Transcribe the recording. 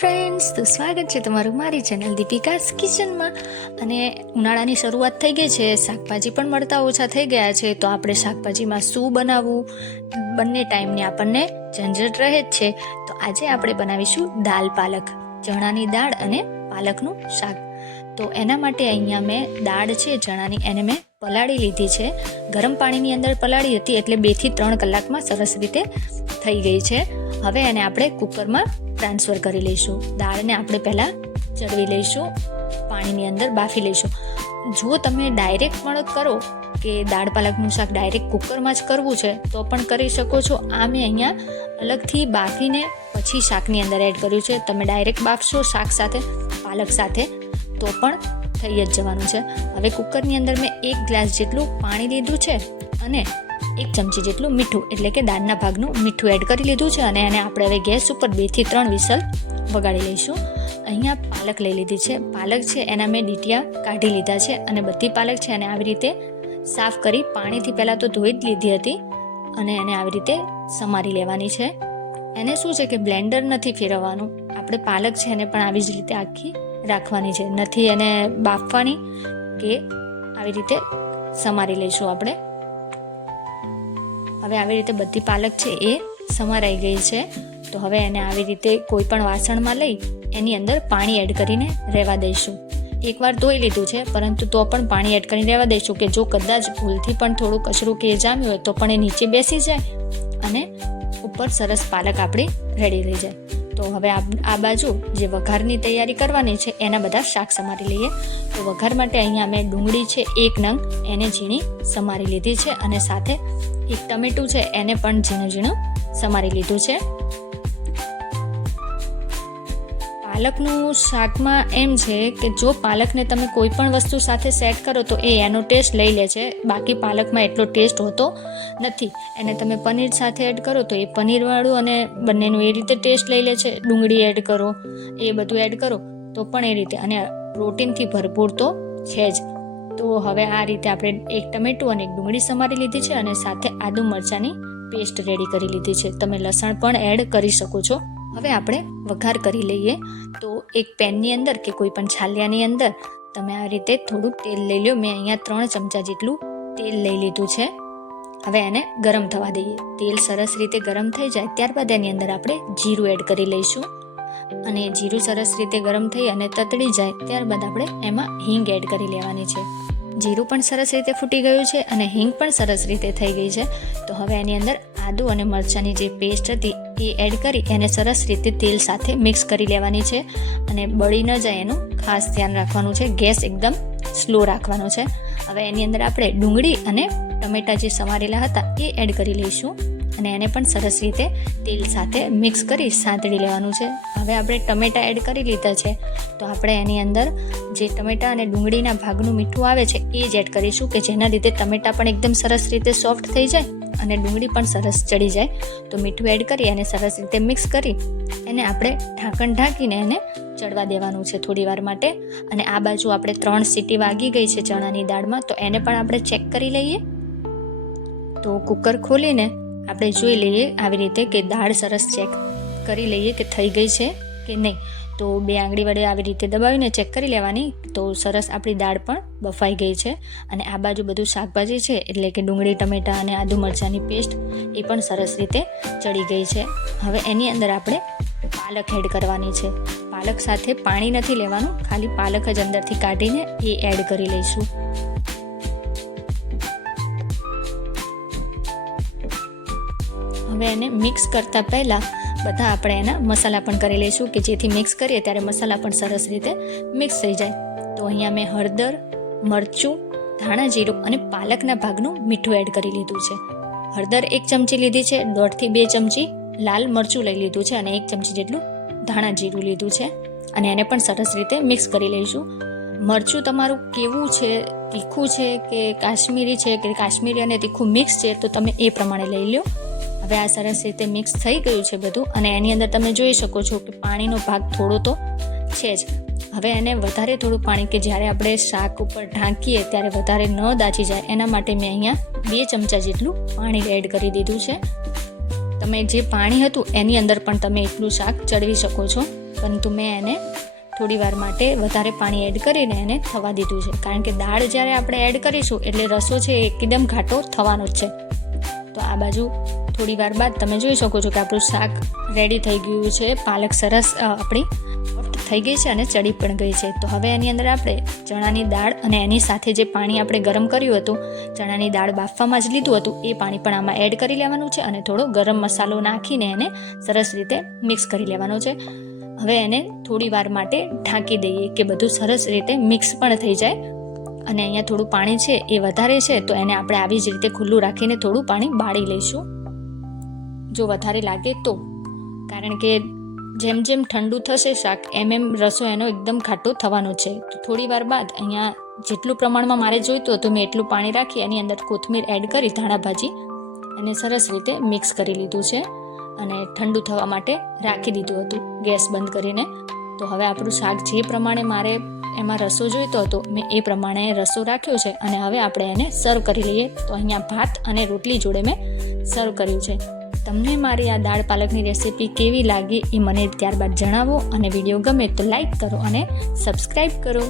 Friends, તો સ્વાગત છે તમારું મારી ચેનલ દીપિકાસ કિચનમાં. અને ઉનાળાની શરૂઆત થઈ ગઈ છે, શાકભાજી પણ મળતા ઓછા થઈ ગયા છે. તો આપણે શાકભાજીમાં શું બનાવવું, બંને ટાઈમની આપણને ઝંઝટ રહે જ છે. તો આજે આપણે બનાવીશું દાલ પાલક, ચણાની દાળ અને પાલકનું શાક. તો એના માટે અહીંયા મેં દાળ છે ચણાની, એને મેં પલાળી લીધી છે. ગરમ પાણીની અંદર પલાળી હતી, એટલે 2 થી 3 કલાકમાં સરસ રીતે થઈ ગઈ છે. હવે એને આપણે કુકરમાં ટ્રાન્સફર કરી લઈશું. દાળને આપણે પહેલાં ચડવી લઈશું, પાણીની અંદર બાફી લઈશું. જો તમે ડાયરેક્ટ પણ કરો કે દાળ પાલકનું શાક ડાયરેક્ટ કુકરમાં જ કરવું છે તો પણ કરી શકો છો. આ મેં અહીંયા અલગથી બાફીને પછી શાકની અંદર એડ કર્યું છે. તમે ડાયરેક્ટ બાફશો શાક સાથે, પાલક સાથે, તો પણ થઈ જ જવાનું છે. હવે કુકરની અંદર મેં 1 ગ્લાસ જેટલું પાણી લીધું છે અને 1 ચમચી જેટલું મીઠું, એટલે કે દાળના ભાગનું મીઠું એડ કરી લીધું છે. અને એને આપણે હવે ગેસ ઉપર 2 થી 3 વિસલ વગાડી લઈશું. અહીંયા પાલક લઈ લીધી છે. પાલક છે એના મેં ડીટિયા કાઢી લીધા છે અને બધી પાલક છે એને આવી રીતે સાફ કરી પાણીથી પહેલાં તો ધોઈ જ લીધી હતી અને એને આવી રીતે સમારી લેવાની છે. એને શું છે કે બ્લેન્ડર નથી ફેરવવાનું, આપણે પાલક છે એને પણ આવી જ રીતે આખી રાખવાની છે, નથી એને બાફવાની કે આવી રીતે સમારી લઈશું આપણે. હવે આવી રીતે બધી પાલક છે એ સમારાઈ ગઈ છે. તો હવે એને આવી રીતે કોઈ પણ વાસણમાં લઈ એની અંદર પાણી એડ કરીને રહેવા દઈશું. એકવાર ધોઈ લીધું છે, પરંતુ તો પણ પાણી એડ કરીને રહેવા દઈશું કે જો કદાચ ભૂલથી પણ થોડું કચરું કે જામ્યું હોય તો પણ એ નીચે બેસી જાય અને ઉપર સરસ પાલક આપણી રેડી થઈ જાય. તો હવે આ બાજુ જે વઘારની તૈયારી કરવાની છે એના બધા શાક સમારી લઈએ. તો વઘાર માટે અહીંયા મેં ડુંગળી છે 1 નંગ, એને ઝીણી સમારી લીધી છે અને સાથે 1 ટમેટું છે એને પણ ઝીણું ઝીણું સમારી લીધું છે. પાલકનું શાકમાં એમ છે કે જો પાલકને તમે કોઈ પણ વસ્તુ સાથે સેટ કરો તો એનો ટેસ્ટ લઈ લે છે, બાકી પાલકમાં એટલો ટેસ્ટ હોતો નથી. એને તમે પનીર સાથે એડ કરો તો એ પનીરવાળું અને બંનેનું એ રીતે ટેસ્ટ લઈ લે છે. ડુંગળી એડ કરો, એ બધું એડ કરો તો પણ એ રીતે, અને પ્રોટીનથી ભરપૂર તો છે જ. તો હવે આ રીતે આપણે 1 ટમેટું અને 1 ડુંગળી સમારી લીધી છે અને સાથે આદુ મરચાંની પેસ્ટ રેડી કરી લીધી છે. તમે લસણ પણ એડ કરી શકો છો. હવે આપણે વઘાર કરી લઈએ. તો એક પેનની અંદર કે કોઈ પણ છાલિયાની અંદર તમે આ રીતે થોડું તેલ લઈ લો. મેં અહીંયા 3 ચમચા જેટલું તેલ લઈ લીધું છે. હવે એને ગરમ થવા દઈએ. તેલ સરસ રીતે ગરમ થઈ જાય ત્યારબાદ એની અંદર આપણે જીરું એડ કરી લઈશું. અને જીરું સરસ રીતે ગરમ થઈ અને તતડી જાય ત્યારબાદ આપણે એમાં હિંગ એડ કરી લેવાની છે. જીરું પણ સરસ રીતે ફૂટી ગયું છે અને હિંગ પણ સરસ રીતે થઈ ગઈ છે. તો હવે એની અંદર આદુ અને મરચાંની જે પેસ્ટ હતી એ એડ કરી એને સરસ રીતે તેલ સાથે મિક્સ કરી લેવાની છે. અને બળી ન જાય એનું ખાસ ધ્યાન રાખવાનું છે. ગેસ એકદમ સ્લો રાખવાનો છે. હવે એની અંદર આપણે ડુંગળી અને ટમેટાં જે સમારેલા હતા એ એડ કરી લઈશું અને એને પણ સરસ રીતે તેલ સાથે મિક્સ કરી સાંતળી લેવાનું છે. હવે આપણે ટમેટાં એડ કરી લીધા છે, તો આપણે એની અંદર જે ટમેટાં અને ડુંગળીના ભાગનું મીઠું આવે છે એ જ એડ કરીશું કે જેના લીધે ટમેટાં પણ એકદમ સરસ રીતે સોફ્ટ થઈ જાય અને ડુંગળી પણ સરસ ચડી જાય. તો મીઠું એડ કરી અને સરસ રીતે મિક્સ કરી એને આપણે ઢાંકણ ઢાંકીને એને ચડવા દેવાનું છે થોડી વાર માટે. અને આ બાજુ આપણે 3 સીટી વાગી ગઈ છે ચણાની દાળમાં, તો એને પણ આપણે ચેક કરી લઈએ. તો કુકર ખોલીને આપણે જોઈ લઈએ આવી રીતે કે દાળ સરસ ચેક કરી લઈએ કે થઈ ગઈ છે કે નહીં. તો 2 આંગળી વડે આવી રીતે દબાવીને ચેક કરી લેવાની. તો સરસ આપણી દાળ પણ બફાઈ ગઈ છે. અને આ બાજુ બધું શાકભાજી છે એટલે કે ડુંગળી, ટમેટાં અને આદુ મરચાંની પેસ્ટ એ પણ સરસ રીતે ચડી ગઈ છે. હવે એની અંદર આપણે પાલક એડ કરવાની છે. પાલક સાથે પાણી નથી લેવાનું, ખાલી પાલક જ અંદરથી કાઢીને એ એડ કરી લઈશું. હવે એને મિક્સ કરતાં પહેલાં બધા આપણે એના મસાલા પણ કરી લઈશું કે જેથી મિક્સ કરીએ ત્યારે મસાલા પણ સરસ રીતે મિક્સ થઈ જાય. તો અહીંયા મેં હળદર, મરચું, ધાણા જીરું અને પાલકના ભાગનું મીઠું એડ કરી લીધું છે. હળદર 1 ચમચી લીધી છે, 1.5 થી 2 ચમચી લાલ મરચું લઈ લીધું છે અને 1 ચમચી જેટલું ધાણા જીરું લીધું છે અને એને પણ સરસ રીતે મિક્સ કરી લઈશું. મરચું તમારું કેવું છે, તીખું છે કે કાશ્મીરી છે કે કાશ્મીરી અને તીખું મિક્સ છે તો તમે એ પ્રમાણે લઈ લો. હવે આ સરસ રીતે મિક્સ થઈ ગયું છે બધું અને એની અંદર તમે જોઈ શકો છો કે પાણીનો ભાગ થોડો તો છે જ. હવે એને વધારે થોડું પાણી કે જ્યારે આપણે શાક ઉપર ઢાંકીએ ત્યારે વધારે ન દાજી જાય એના માટે મેં અહીંયા 2 ચમચા જેટલું પાણી એડ કરી દીધું છે. તમે જે પાણી હતું એની અંદર પણ તમે એટલું શાક ચડવી શકો છો. પરંતુ મેં એને થોડી વાર માટે વધારે પાણી એડ કરીને એને થવા દીધું છે, કારણ કે દાળ જ્યારે આપણે એડ કરીશું એટલે રસો છે એ એકદમ ઘાટો થવાનો જ છે. તો આ બાજુ થોડી વાર બાદ તમે જોઈ શકો છો કે આપણું શાક રેડી થઈ ગયું છે. પાલક સરસ આપણી સોફ્ટ થઈ ગઈ છે અને ચડી પણ ગઈ છે. તો હવે એની અંદર આપણે ચણાની દાળ અને એની સાથે જે પાણી આપણે ગરમ કર્યું હતું, ચણાની દાળ બાફવામાં જ લીધું હતું, એ પાણી પણ આમાં એડ કરી લેવાનું છે અને થોડો ગરમ મસાલો નાખીને એને સરસ રીતે મિક્સ કરી લેવાનો છે. હવે એને થોડી વાર માટે ઢાંકી દઈએ કે બધું સરસ રીતે મિક્સ પણ થઈ જાય. અને અહીંયા થોડું પાણી છે એ વધારે છે, તો એને આપણે આવી જ રીતે ખુલ્લું રાખીને થોડું પાણી બાળી લઈશું, જો વધારે લાગે તો. કારણ કે જેમ જેમ ઠંડુ થશે શાક એમ રસો એનો એકદમ ઘાટો થવાનો છે. તો થોડી વાર બાદ અહીંયા જેટલું પ્રમાણમાં મારે જોઈતું હતું મેં એટલું પાણી રાખી એની અંદર કોથમીર એડ કરી ધાણા ભાજી અને સરસ રીતે મિક્સ કરી લીધું છે અને ઠંડુ થવા માટે રાખી દીધું હતું ગેસ બંધ કરીને. તો હવે આપણું શાક જે પ્રમાણે મારે એમાં રસો જોઈતો હતો મેં એ પ્રમાણે રસો રાખ્યો છે અને હવે આપણે એને સર્વ કરી લઈએ. તો અહીંયા ભાત અને રોટલી જોડે મેં સર્વ કર્યું છે. તમને મારી આ દાળ પાલકની રેસીપી કેવી લાગી એ મને ત્યારબાદ જણાવો અને વિડીયો ગમે તો લાઈક કરો અને સબસ્ક્રાઈબ કરો.